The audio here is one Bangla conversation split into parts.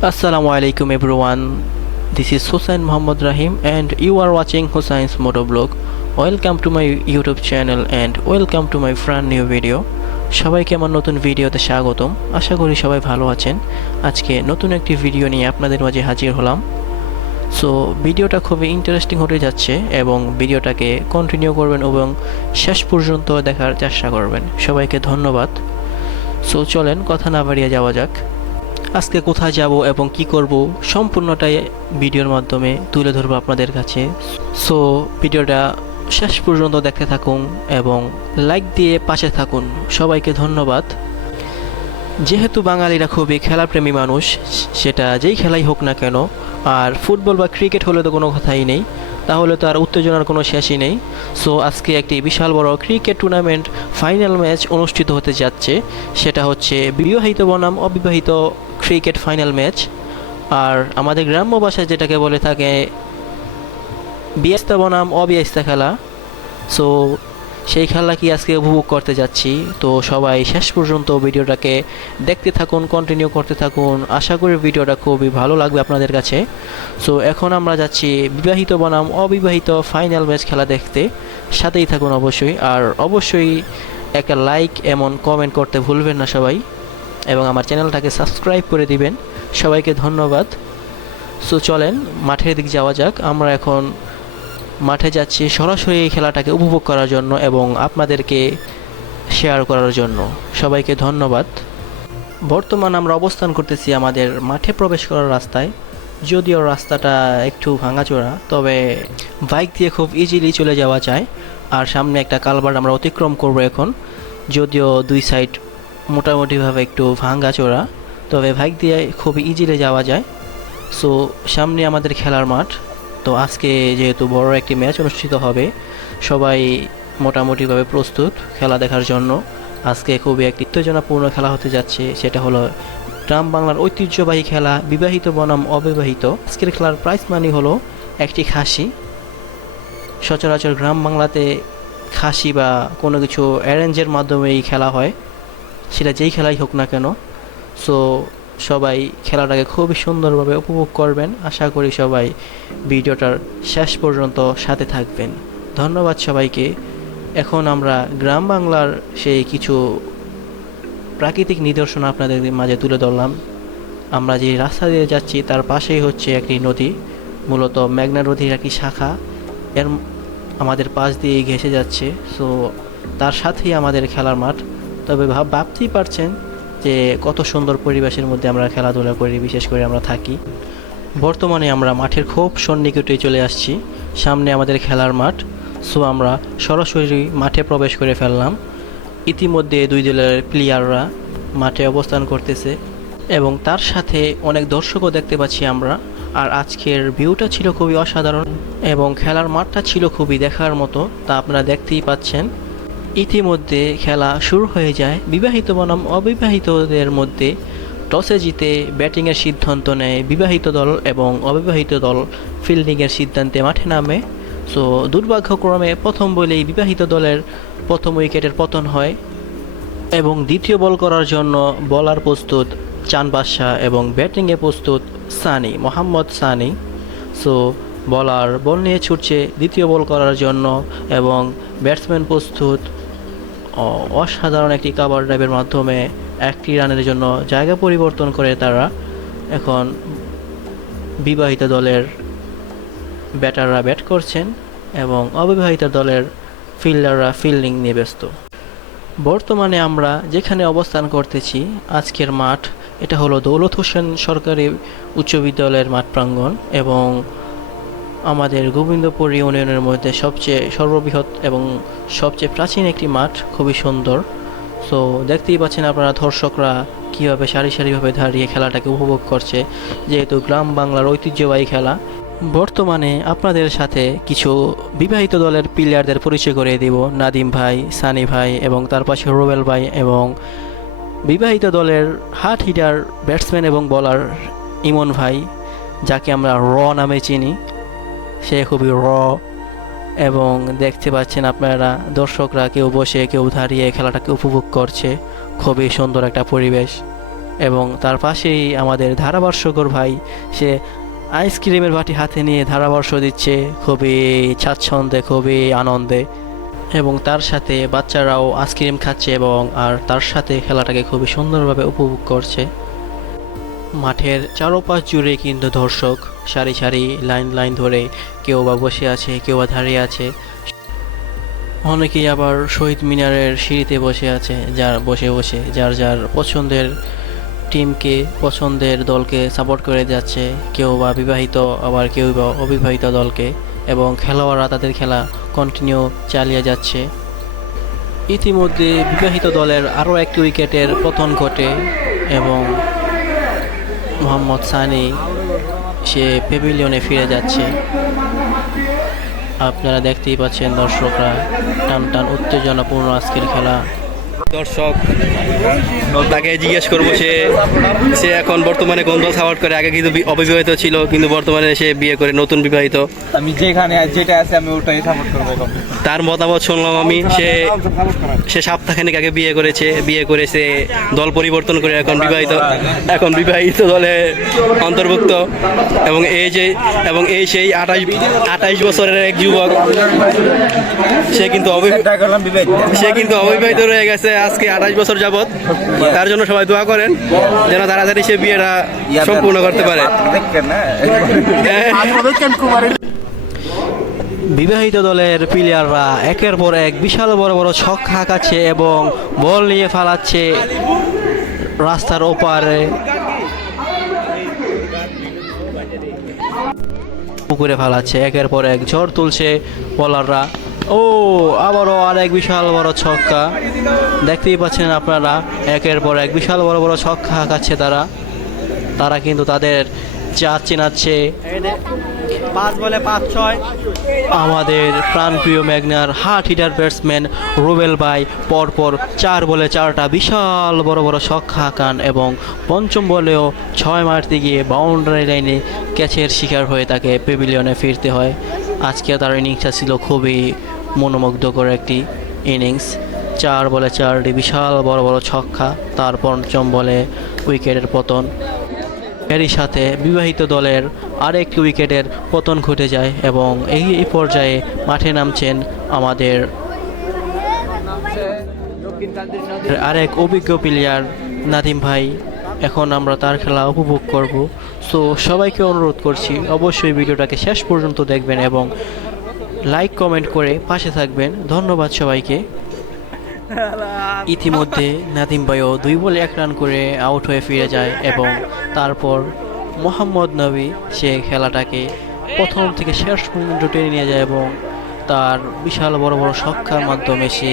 Assalamu alaikum everyone. This is Hussain Muhammad Rahim and you are watching Hussein's Motovlog. Welcome to my YouTube channel and welcome to my brand new video. সবাইকে আমার নতুন ভিডিওতে স্বাগতম। আশা করি সবাই ভালো আছেন। আজকে নতুন একটি ভিডিও নিয়ে আপনাদের মাঝে হাজির হলাম। সো ভিডিওটা খুবই ইন্টারেস্টিং হতে যাচ্ছে এবং ভিডিওটাকে কন্টিনিউ করবেন এবং শেষ পর্যন্ত দেখার চেষ্টা করবেন। সবাইকে ধন্যবাদ। সো চলেন কথা না বাড়িয়ে যাওয়া যাক। আজকে কোথায় যাব এবং কি করব সম্পূর্ণটাই ভিডিওর মাধ্যমে তুলে ধরবো আপনাদের কাছে। সো ভিডিওটা শেষ পর্যন্ত দেখতে থাকুন এবং লাইক দিয়ে পাশে থাকুন। সবাইকে ধন্যবাদ। যেহেতু বাঙালিরা খুবই খেলাপ্রেমী মানুষ, সেটা যেই খেলাই হোক না কেন, আর ফুটবল বা ক্রিকেট হলে তো কোনো কথাই নেই, তাহলে তো আর উত্তেজনার কোনো শেষই নেই। সো আজকে একটি বিশাল বড় ক্রিকেট টুর্নামেন্ট ফাইনাল ম্যাচ অনুষ্ঠিত হতে যাচ্ছে। সেটা হচ্ছে বিবাহিত বনাম অবিবাহিত ক্রিকেট ফাইনাল ম্যাচ, আর আমাদের গ্রাম্য ভাষায় যেটাকে বলে থাকে বিয়েস্তা বনাম অবিয়েস্তা খেলা। সো সেই খেলা কি আজকে উপভোগ করতে যাচ্ছি। তো সবাই শেষ পর্যন্ত ভিডিওটাকে দেখতে থাকুন, কন্টিনিউ করতে থাকুন। আশা করি ভিডিওটা খুবই ভালো লাগবে আপনাদের কাছে। সো এখন আমরা যাচ্ছি বিবাহিত বনাম অবিবাহিত ফাইনাল ম্যাচ খেলা দেখতে। সাথেই থাকুন অবশ্যই, আর অবশ্যই একটা লাইক এমন কমেন্ট করতে ভুলবেন না সবাই, এবং আমার চ্যানেলটাকে সাবস্ক্রাইব করে দিবেন। সবাইকে ধন্যবাদ। সো চলেন মাঠের দিক যাওয়া যাক। আমরা এখন মাঠে যাচ্ছি সরাসরি এই খেলাটাকে উপভোগ করার জন্য এবং আপনাদেরকে শেয়ার করার জন্য। সবাইকে ধন্যবাদ। বর্তমান আমরা অবস্থান করতেছি আমাদের মাঠে প্রবেশ করার রাস্তায়। যদিও রাস্তাটা একটু ভাঙাচোরা, তবে বাইক দিয়ে খুব ইজিলি চলে যাওয়া যায়। আর সামনে একটা কালভার্ট আমরা অতিক্রম করব এখন। যদিও দুই সাইড মোটামুটিভাবে একটু ভাঙাচোরা, তবে বাইক দিয়ে খুব ইজিলি যাওয়া যায়। সো সামনে আমাদের খেলার মাঠ। তো আজকে যেহেতু বড় একটি ম্যাচ অনুষ্ঠিত হবে, সবাই মোটামুটিভাবে প্রস্তুত খেলা দেখার জন্য। আজকে খুবই একটি উত্তেজনাপূর্ণ খেলা হতে যাচ্ছে। সেটা হলো গ্রাম বাংলার ঐতিহ্যবাহী খেলা বিবাহিত বনাম অবিবাহিত। আজকের খেলার প্রাইজ মানি হলো একটি খাসি। সচরাচর গ্রাম বাংলাতে খাসি বা কোনো কিছু অ্যারেঞ্জের মাধ্যমে এই খেলা হয়, সেটা যেই খেলাই হোক না কেন। সো সবাই খেলাটাকে খুবই সুন্দরভাবে উপভোগ করবেন। আশা করি সবাই ভিডিওটার শেষ পর্যন্ত সাথে থাকবেন। ধন্যবাদ সবাইকে। এখন আমরা গ্রাম বাংলার সেই কিছু প্রাকৃতিক নিদর্শন আপনাদের মাঝে তুলে ধরলাম। আমরা যে রাস্তা দিয়ে যাচ্ছি তার পাশেই হচ্ছে একটি নদী, মূলত মেঘনা নদীর একটি শাখা এর আমাদের পাশ দিয়ে ঘেঁষে যাচ্ছে। সো তার সাথেই আমাদের খেলার মাঠ। তবে ভাবতেই পারছেন যে কত সুন্দর পরিবেশের মধ্যে আমরা খেলাধুলা করি, বিশেষ করে আমরা থাকি। বর্তমানে আমরা মাঠের খুব সন্নিকটে চলে আসছি। সামনে আমাদের খেলার মাঠ। সো আমরা সরাসরি মাঠে প্রবেশ করে ফেললাম। ইতিমধ্যে দুই দলের প্লেয়াররা মাঠে অবস্থান করতেছে এবং তার সাথে অনেক দর্শকও দেখতে পাচ্ছি আমরা। আর আজকের ভিউটা ছিল খুবই অসাধারণ এবং খেলার মাঠটা ছিল খুবই দেখার মতো, তা আপনারা দেখতেই পাচ্ছেন। ইতিমধ্যে খেলা শুরু হয়ে যায়। বিবাহিত বনাম অবিবাহিতদের মধ্যে টসে জিতে ব্যাটিংয়ের সিদ্ধান্ত নেয় বিবাহিত দল এবং অবিবাহিত দল ফিল্ডিংয়ের সিদ্ধান্তে মাঠে নামে। সো দুর্ভাগ্যক্রমে প্রথম বলেই বিবাহিত দলের প্রথম উইকেটের পতন হয় এবং দ্বিতীয় বল করার জন্য বলার প্রস্তুত চান বাদশা এবং ব্যাটিংয়ে প্রস্তুত সানি, মোহাম্মদ সানি। সো বলার বল নিয়ে ছুটছে দ্বিতীয় বল করার জন্য এবং ব্যাটসম্যান প্রস্তুত অসাধারণ একটি কাভার ড্রাইভের মাধ্যমে একটি রানের জন্য জায়গা পরিবর্তন করে তারা এখন বিবাহিত দলের ব্যাটাররা ব্যাট করছেন এবং অবিবাহিত দলের ফিল্ডাররা ফিল্ডিং নিয়ে ব্যস্ত। বর্তমানে আমরা যেখানে অবস্থান করতেছি আজকের মাঠ, এটা হলো দৌলত হোসেন সরকারি উচ্চ বিদ্যালয়ের মাঠ প্রাঙ্গণ এবং আমাদের গোবিন্দপুর ইউনিয়নের মধ্যে সবচেয়ে সর্ববৃহৎ এবং সবচেয়ে প্রাচীন একটি মাঠ, খুবই সুন্দর। সো দেখতেই পাচ্ছেন আপনারা দর্শকরা কীভাবে সারি সারিভাবে দাঁড়িয়ে খেলাটাকে উপভোগ করছে, যেহেতু গ্রাম বাংলার ঐতিহ্যবাহী খেলা। বর্তমানে আপনাদের সাথে কিছু বিবাহিত দলের প্লেয়ারদের পরিচয় করিয়ে দিব। নাদিম ভাই, সানি ভাই এবং তার পাশে রুবেল ভাই, এবং বিবাহিত দলের হার্ড হিটার ব্যাটসম্যান এবং বলার ইমন ভাই, যাকে আমরা নামে চিনি। সে খুবই এবং দেখতে পাচ্ছেন আপনারা দর্শকরা কেউ বসে কেউ দাঁড়িয়ে খেলাটাকে উপভোগ করছে। খুবই সুন্দর একটা পরিবেশ। এবং তার পাশেই আমাদের ধারাভাষ্যকর ভাই, সে আইসক্রিমের বাটি হাতে নিয়ে ধারাভাষ্য দিচ্ছে খুবই স্বাচ্ছন্দ্যে, খুবই আনন্দে, এবং তার সাথে বাচ্চারাও আইসক্রিম খাচ্ছে এবং আর তার সাথে খেলাটাকে খুবই সুন্দরভাবে উপভোগ করছে। মাঠের চারপাশ জুড়ে কিন্তু দর্শক সারি সারি লাইন লাইন ধরে কেউ বা বসে আছে, কেউ বা দাঁড়িয়ে আছে, অনেকেই আবার শহীদ মিনারের সিঁড়িতে বসে আছে, যার বসে বসে যার যার পছন্দের টিমকে, পছন্দের দলকে সাপোর্ট করে যাচ্ছে, কেউ বা বিবাহিত আবার কেউ বা অবিবাহিত দলকে, এবং খেলোয়াড়রা তাদের খেলা কন্টিনিউ চালিয়ে যাচ্ছে। ইতিমধ্যে বিবাহিত দলের আরও একটি উইকেটের পতন ঘটে এবং মোহাম্মদ সানি সে প্যাভিলিয়নে ফিরে যাচ্ছে। আপনারা দেখতেই পাচ্ছেন দর্শকরা টান টান উত্তেজনাপূর্ণ আজকের খেলা। দর্শক তাকে জিজ্ঞেস করবো সে সে এখন বর্তমানে কোন দল সাপোর্ট করে। আগে কিন্তু অবিবাহিত ছিল, কিন্তু বর্তমানে সে বিয়ে করে নতুন বিবাহিত। আমি যেখানে যেটা আছে আমি ওটাই সাপোর্ট করবো এখন। তার মতামত শুনলাম আমি, সে সপ্তাহখানেক আগে বিয়ে করেছে, বিয়ে করে সে দল পরিবর্তন করে এখন বিবাহিত দলে অন্তর্ভুক্ত, এবং এই সেই 28 বছরের এক যুবক, সে কিন্তু অবিবাহিত রয়ে গেছে আজকে 28 বছর যাবত। তার জন্য সবাই দোয়া করেন যেন তাড়াতাড়ি সে বিয়েটা সম্পূর্ণ করতে পারে। বিবাহিত দলের প্লেয়াররা একের পর এক বিশাল বড় বড় ছক হাঁকাচ্ছে এবং বল নিয়ে ফালাচ্ছে রাস্তার ওপারে, পুকুরে ফালাচ্ছে, একের পর এক ঝড় তুলছে বলাররা। ও আবারও আরেক বিশাল বড় ছক্কা দেখতেই পাচ্ছেন আপনারা, একের পর এক বিশাল বড় বড় ছক্কা হাঁকাচ্ছে তারা কিন্তু তাদের জাত চেনাচ্ছে। 5 বলে 5-6 আমাদের প্রাণপ্রিয় মেঘনার হার্ট হিটার ব্যাটসম্যান রুবেল ভাই পরপর 4 বলে 4টা বিশাল বড় বড় ছক্কা হাঁকান এবং পঞ্চম বলেও 6 মারতে গিয়ে বাউন্ডারি লাইনে ক্যাচের শিকার হয়ে তাকে প্যাভিলিয়নে ফিরতে হয়। আজকে তার ইনিংসটা ছিল খুবই মনোমুগ্ধকর একটি ইনিংস। 4 বলে 4টি বিশাল বড় বড় ছক্কা, তার পঞ্চম বলে উইকেটের পতন। এরই সাথে বিবাহিত দলের আরেকটি উইকেটের পতন ঘটে যায় এবং এই পর্যায়ে মাঠে নামছেন আমাদের আরেক অভিজ্ঞ প্লেয়ার নাদিম ভাই। এখন আমরা তার খেলা উপভোগ করব। সো সবাইকে অনুরোধ করছি অবশ্যই ভিডিওটাকে শেষ পর্যন্ত দেখবেন এবং লাইক কমেন্ট করে পাশে থাকবেন। ধন্যবাদ সবাইকে। ইতিমধ্যে নাদিম ভাইও 2 বলে 1 রান করে আউট হয়ে ফিরে যায় এবং তারপর মোহাম্মদ নবী সে খেলাটাকে প্রথম থেকে শেষ পর্যন্ত টেনে নিয়ে যায় এবং তার বিশাল বড় বড় ছক্কার মাধ্যমে সে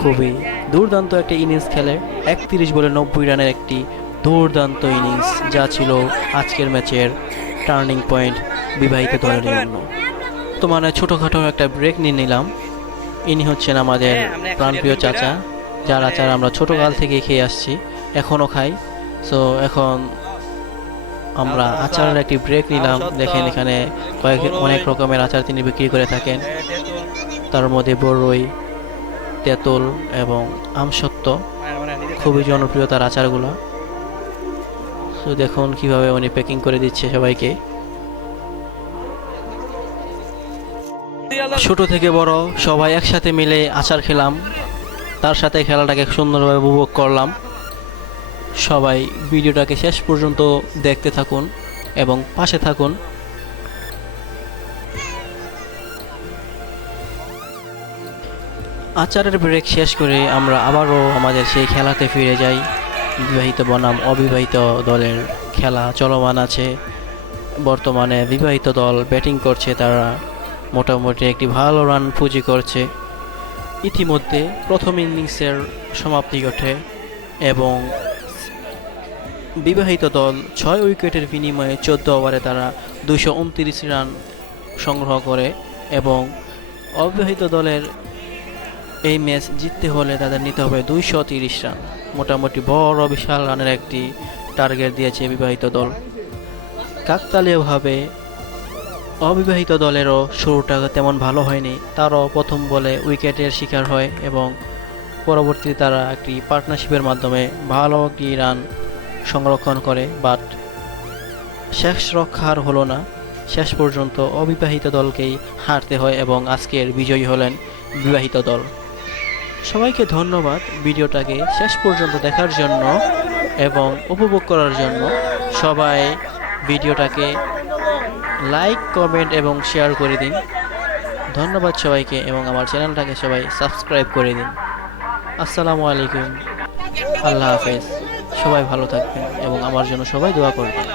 খুবই দুর্দান্ত একটি ইনিংস খেলে। 31 বলে 90 রানের একটি দুর্দান্ত ইনিংস, যা ছিল আজকের ম্যাচের টার্নিং পয়েন্ট বিবাহিত দলের জন্য। তো মানে ছোটোখাটো একটা ব্রেক নিয়ে নিলাম। ইনি হচ্ছেন আমাদের প্রাণপ্রিয় চাচা, যার আচার আমরা ছোটোকাল থেকে খেয়ে আসছি, এখনও খাই। সো এখন আমরা আচারের একটি ব্রেক নিলাম। দেখেন এখানে অনেক রকমের আচার তিনি বিক্রি করে থাকেন, তার মধ্যে বড়ই, তেঁতুল এবং আমসত্ত্ব খুবই জনপ্রিয় তার আচারগুলো। তো দেখুন কিভাবে উনি প্যাকিং করে দিচ্ছে সবাইকে। ছোট থেকে বড় সবাই একসাথে মিলে আচার খেলাম, তার সাথে খেলাটাকে সুন্দরভাবে উপভোগ করলাম। সবাই ভিডিওটাকে শেষ পর্যন্ত দেখতে থাকুন এবং পাশে থাকুন। আচারের ব্রেক শেষ করে আমরা আবারও আমাদের সেই খেলাতে ফিরে যাই। বিবাহিত বনাম অবিবাহিত দলের খেলা চলমান আছে। বর্তমানে বিবাহিত দল ব্যাটিং করছে, তারা মোটামুটি একটি ভালো রান পুঁজি করছে। ইতিমধ্যে প্রথম ইনিংসের সমাপ্তি ঘটে এবং বিবাহিত দল 6 উইকেটের বিনিময়ে 14 ওভারে তারা 229 রান সংগ্রহ করে এবং অবিবাহিত দলের এই ম্যাচ জিততে হলে তাদের নিতে হবে 230 রান। মোটামুটি বড় বিশাল রানের একটি টার্গেট দিয়েছে বিবাহিত দল। কাকতালীয়ভাবে অবিবাহিত দলেরও শুরুটা তেমন ভালো হয়নি, তারাও প্রথম বলে উইকেটের শিকার হয় এবং পরবর্তীতে তারা একটি পার্টনারশিপের মাধ্যমে ভালো একটি রান সংরক্ষণ করে, বাট শেষ রক্ষা আর হলো না। শেষ পর্যন্ত অবিবাহিত দলকেই হারতে হয় এবং আজকের বিজয়ী হলেন বিবাহিত দল। সবাইকে ধন্যবাদ ভিডিওটাকে শেষ পর্যন্ত দেখার জন্য এবং উপভোগ করার জন্য। সবাই ভিডিওটাকে লাইক, কমেন্ট এবং শেয়ার করে দিন। ধন্যবাদ সবাইকে এবং আমার চ্যানেলটাকে সবাই সাবস্ক্রাইব করে দিন। আসসালামু আলাইকুম, আল্লাহ হাফেজ। সবাই ভালো থাকবেন এবং আমার জন্য সবাই দোয়া করবেন।